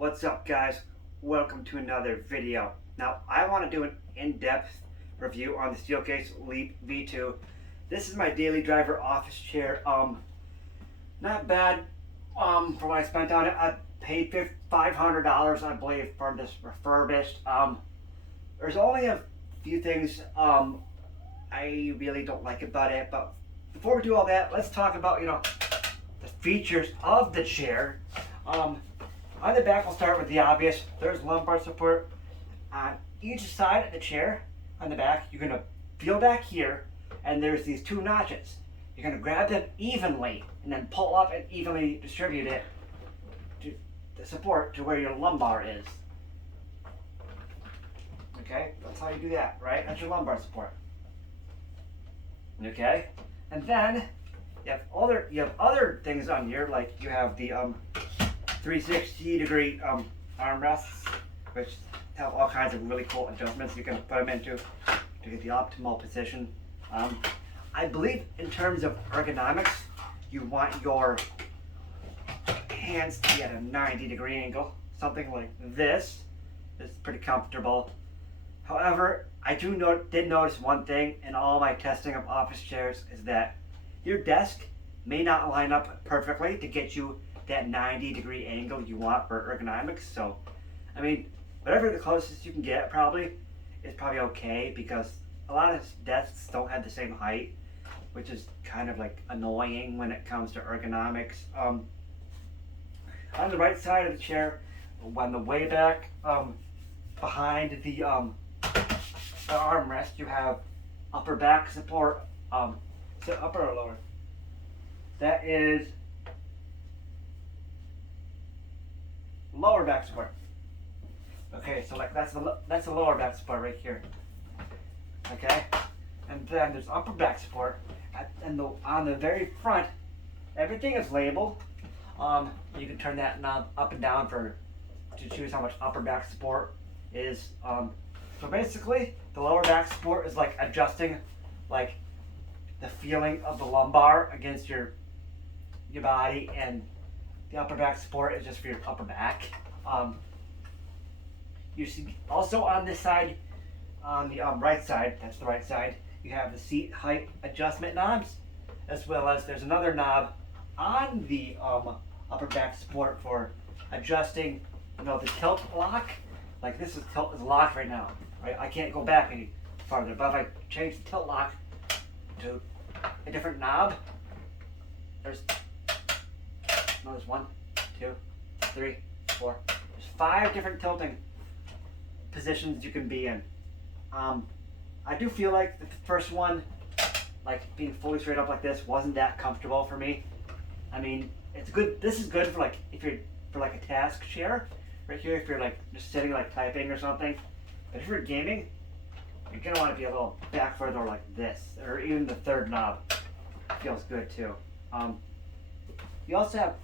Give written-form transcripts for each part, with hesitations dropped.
What's up, guys? Welcome to another video. Now, I want to do an in-depth review on the Steelcase Leap V2. This is my daily driver office chair. Not bad for what I spent on it. I paid $500, I believe, for this refurbished. There's only a few things I really don't like about it, but before we do all that, let's talk about the features of the chair. On the back, we'll start with the obvious. There's lumbar support on each side of the chair. On the back, you're going to feel back here, and there's these two notches. You're going to grab them evenly and then pull up and evenly distribute it to the support to where your lumbar is. Okay, that's how you do that, right? That's your lumbar support. Okay, and then you have other things on here, like you have the 360-degree armrests, which have all kinds of really cool adjustments you can put them into to get the optimal position. I believe in terms of ergonomics, you want your hands to be at a 90-degree angle. Something like this is pretty comfortable. However, I did notice one thing in all my testing of office chairs is that your desk may not line up perfectly to get you that 90-degree angle you want for ergonomics. So, I mean, whatever the closest you can get probably is probably okay, because a lot of desks don't have the same height, which is kind of like annoying when it comes to ergonomics. On the right side of the chair, on the way back behind the armrest, you have upper back support. Is it upper or lower? That is lower back support. Okay, so like that's the lower back support right here. Okay, and then there's upper back support, and on the very front, everything is labeled. You can turn that knob up and down to choose how much upper back support is. So basically, the lower back support is like adjusting like the feeling of the lumbar against your body, and the upper back support is just for your upper back. You see also on this side, on the right side, that's the right side, you have the seat height adjustment knobs, as well as there's another knob on the upper back support for adjusting, the tilt lock. Like this tilt is locked right now, right? I can't go back any farther, but if I change the tilt lock to a different knob, there's 1, 2, 3, 4. There's 5 different tilting positions you can be in. I do feel like the first one, like being fully straight up like this, wasn't that comfortable for me. I mean, it's good. This is good for like if you're for like a task chair right here. If you're like just sitting like typing or something. But if you're gaming, you're gonna want to be a little back further like this, or even the third knob feels good too. You also have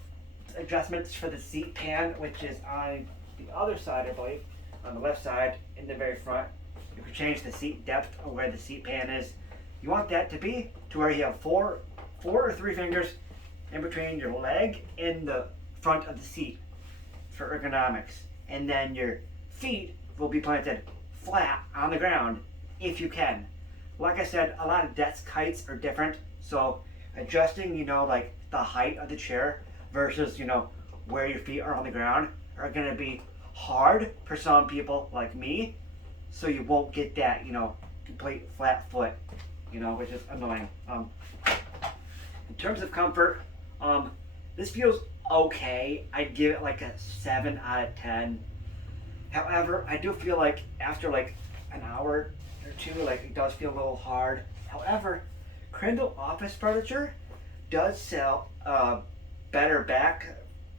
adjustments for the seat pan, which is on the other side, I believe, on the left side in the very front. You can change the seat depth of where the seat pan is. You want that to be to where you have four or 3 fingers in between your leg and the front of the seat for ergonomics. And then your feet will be planted flat on the ground if you can. Like I said, a lot of desk heights are different, so adjusting, like the height of the chair versus, where your feet are on the ground are going to be hard for some people like me, so you won't get that, complete flat foot, which is annoying. In terms of comfort, this feels okay. I'd give it like a 7 out of 10. However, I do feel like after like an hour or two, like it does feel a little hard. However, Crindle Office Furniture does sell better back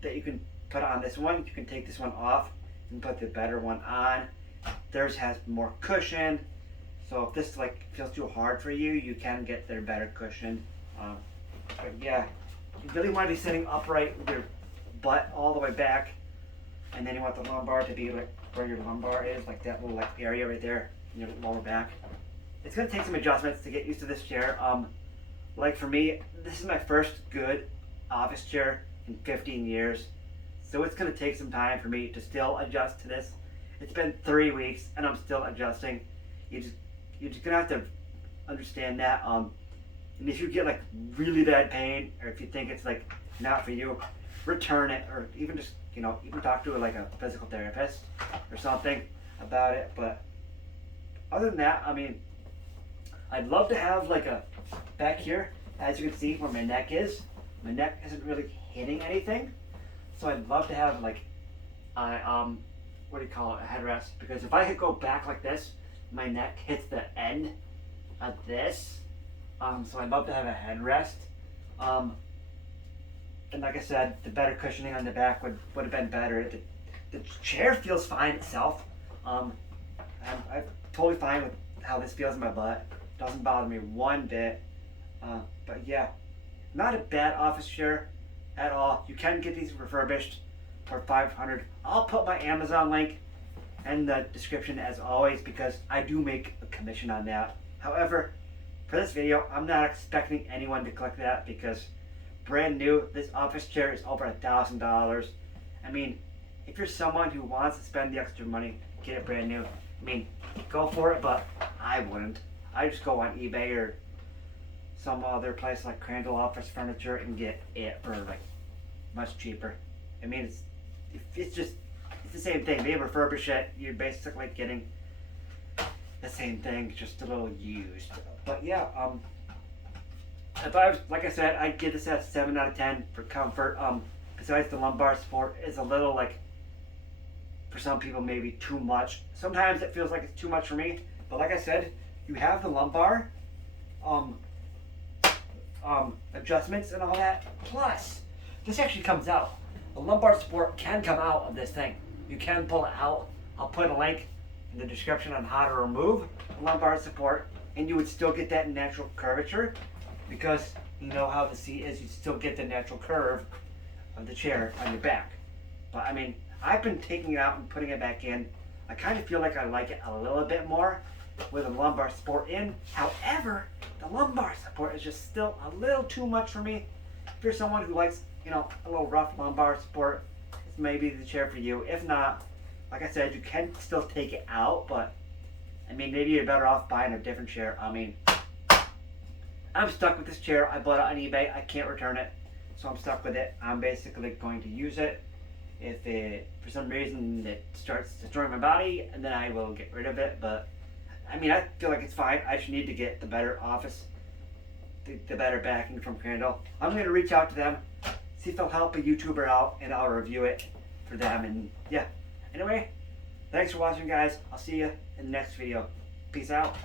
that you can put on this one. You can take this one off and put the better one on. Theirs has more cushion, so if this like feels too hard for you, you can get their better cushion. But yeah, you really want to be sitting upright with your butt all the way back, and then you want the lumbar to be like where your lumbar is, like that little like area right there in your lower back. It's gonna take some adjustments to get used to this chair. Like for me, this is my first good office chair in 15 years. So it's going to take some time for me to still adjust to this. It's been 3 weeks and I'm still adjusting. You're just going to have to understand that. And if you get like really bad pain, or if you think it's like not for you, return it, or even just, even talk to like a physical therapist or something about it. But other than that, I mean, I'd love to have like a back here, as you can see where my neck is. My neck isn't really hitting anything, so I'd love to have like a what do you call it, a headrest, because if I could go back like this, my neck hits the end of this. So I'd love to have a headrest. And like I said, the better cushioning on the back would have been better. The chair feels fine itself. I'm totally fine with how this feels in my butt. Doesn't bother me one bit. But yeah, not a bad office chair at all. You can get these refurbished for $500. I'll put my Amazon link in the description as always, because I do make a commission on that. However, for this video, I'm not expecting anyone to click that, because brand new, this office chair is over $1,000. I mean, if you're someone who wants to spend the extra money, get it brand new. I mean, go for it, but I wouldn't. I just go on eBay or some other place like Crandall Office Furniture and get it for like much cheaper. I mean, it's the same thing. They refurbish it. You're basically getting the same thing, just a little used. But yeah, if I was, like I said, I'd give this a 7 out of 10 for comfort. Besides the lumbar support is a little like, for some people maybe too much. Sometimes it feels like it's too much for me. But like I said, you have the lumbar adjustments and all that. Plus, this actually comes out. The lumbar support can come out of this thing. You can pull it out. I'll put a link in the description on how to remove the lumbar support, and you would still get that natural curvature, because you know how the seat is. You still get the natural curve of the chair on your back. But I mean, I've been taking it out and putting it back in. I kind of feel like I like it a little bit more with the lumbar support in. However, the lumbar support is just still a little too much for me. If you're someone who likes, a little rough lumbar support, this may be the chair for you. If not, like I said, you can still take it out, but I mean, maybe you're better off buying a different chair. I mean, I'm stuck with this chair. I bought it on eBay. I can't return it, so I'm stuck with it. I'm basically going to use it. If it, for some reason, it starts destroying my body, and then I will get rid of it. But I mean, I feel like it's fine. I just need to get the better office, the better backing from Crandall. I'm going to reach out to them, see if they'll help a YouTuber out, and I'll review it for them. And yeah, anyway, thanks for watching, guys. I'll see you in the next video. Peace out.